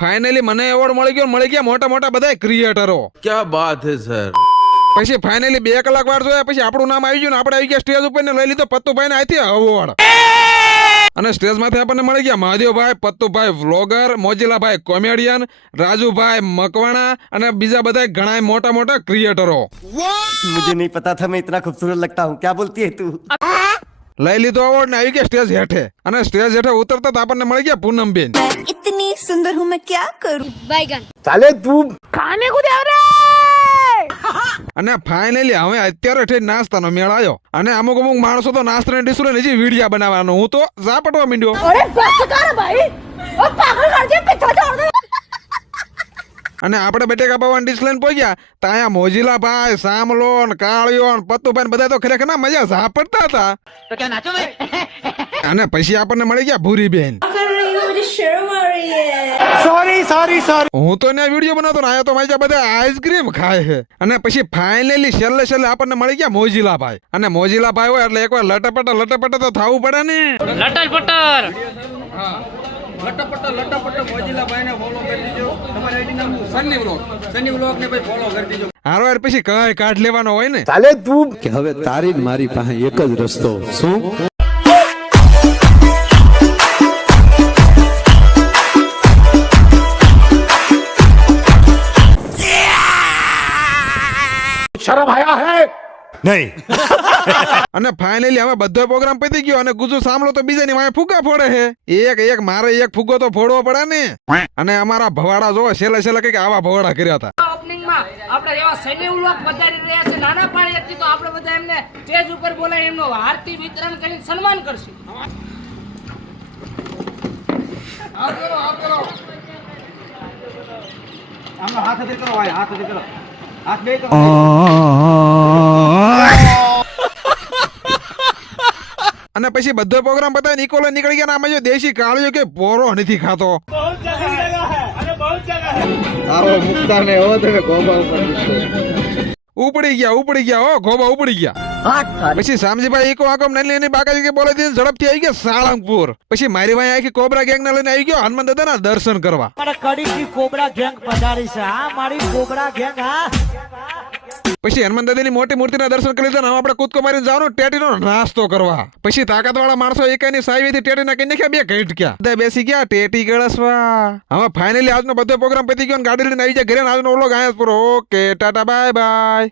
Finally મને award મળી ગયા મોટા મોટા બધા ક્રિએટરો. क्या बात है सर. પછી ફાઇનલી 2 કલાક વાર જોયા પછી આપણું નામ આવી ગયું ને આપણે આવી ગયા સ્ટેજ ઉપર ને લઈ લીધો પત્તુભાઈ ને આથી એવોર્ડ. અને સ્ટેજ માંથી આપણને મળી ગયા મહાદેવભાઈ, પત્તુભાઈ વ્લોગર, મોજીલાભાઈ કોમેડિયન, રાજુભાઈ મકવાણા અને બીજા બધા ઘણા મોટા મોટા ક્રિએટરો. मुझे नहीं पता था मैं इतना खूबसूरत लगता हूँ क्या बोलती है तू લઈ લીધો એવોર્ડ ને આવી ગયા સ્ટેજ હેઠે. અને સ્ટેજ હેઠે ઉતરતા આપણને મળી ગયા પૂનમબેન. इतनी सुंदर हूँ मैं क्या करूँ बैगन साले तू खाने को दे रे અને ફાઇનલી હવે અત્યારે ઠેર નાસ્તાનો મેળ આવ્યો. અને અમુક માણસો તો નાસ્તાની ડીશ લઈને હજી વિડીયા બનાવવાનો. હું તો ઝાપટવા માંડ્યો. अरे बस कर भाई ओ पागल कर दे पीछे छोड़ दे અને આપણે બટેકા પૌવાની ડીશ લઈને પહોંચ્યા તો અહીંયા મોજીલાભાઈ, સામલો ને કાળિયો ને પત્તુભાઈ ને બધા તો ખરેખર ના મજા ઝાપટતા હતા. तो क्या नाचो मैं અને પછી આપણને મળી ગયા ભૂરીબેન. मुझे शर्म आ रही है सॉरी सॉरी सॉरी હું તો ને વિડીયો બનાવતો ને આયા તો મારી બધા આઈસ્ક્રીમ ખાય છે. અને પછી ફાઇનલી છેલ્લે આપણને મળી ગયા મોજીલાભાઈ. અને મોજીલાભાઈ હોય એટલે એકવાર લટપટા તો થવું પડે ને. लटर पटर લટપટ મોજીલાભાઈને ફોલો કરી દીજો. તમારી આઈડી નામ સની વ્લોગ ને ભાઈ ફોલો કરી દીજો. હારો યાર પછી કઈ કાઢ લેવાનો હોય ને. साले तू કે હવે તારી ને મારી પાસે એક જ રસ્તો શું शर्म आया है नहीं અને ફાઇનલી હવે બધો પ્રોગ્રામ પતી ગયો અને ગુજુ સાંભળો તો બીજાની વાંહે ફુગ્ગા ફોડે છે. એક મારે એક ફુગ્ગો તો ફોડવો પડે ને. અને અમારા ભવાડા જો છેલ્લે કઈક આવા ભવાડા કર્યા હતા. ઓપનિંગ માં આપણે એવા સૈન્ય ઉલ્લાસ વધારી રહ્યા છે નાના પાણીથી તો આપણે બધા એમને સ્ટેજ ઉપર બોલાવી એમનો આરતી વિતરણ કરીને સન્માન કરશું. આમનો હાથ હથેળી કરો ભાઈ, હાથ હથેળી કરો. હાથ બે કરો. અને પછી બધો પ્રોગ્રામ પતાવી નિકોલે નીકળી ગયા. આમાં જો દેશી કાળિયો કે પોરો નથી ખાતો. ઉપડી ગયા હો ગોબા ઉપડી ગયા. પછી સામજીભાઈ ઈકો આકમ નલી એની બાકાજી કે બોલે દીને ઝડપથી આવી ગયા સાળંગપુર. પછી મારી ભાઈ આખી કોબરા ગેંગ ને લઈને આવી ગયો હનુમાન દાદાના દર્શન કરવા. કડી કોબરા ગેંગ પધારી છે હા મારી કોબરા ગેંગ હા પછી હનુમાન દાદાની મોટી મૂર્તિના દર્શન કરી લીધા. હવે આપણે કૂદકો મારીને જવાનું ટેટીનો નાસ્તો કરવા. પછી તાકાતવાળા માણસો એકાની સાઈવેથી ટેટીના કઈ નાખ્યા 2 ઘંટક્યા. બધા બેસી ગયા ટેટી ગળસવા. હવે ફાઇનલી આજનો બધો પ્રોગ્રામ પતી ગયો ને ગાડી લઈને આવી જાય ઘરે. આજનો વ્લોગ આયા પૂરો. Okay tata bye bye.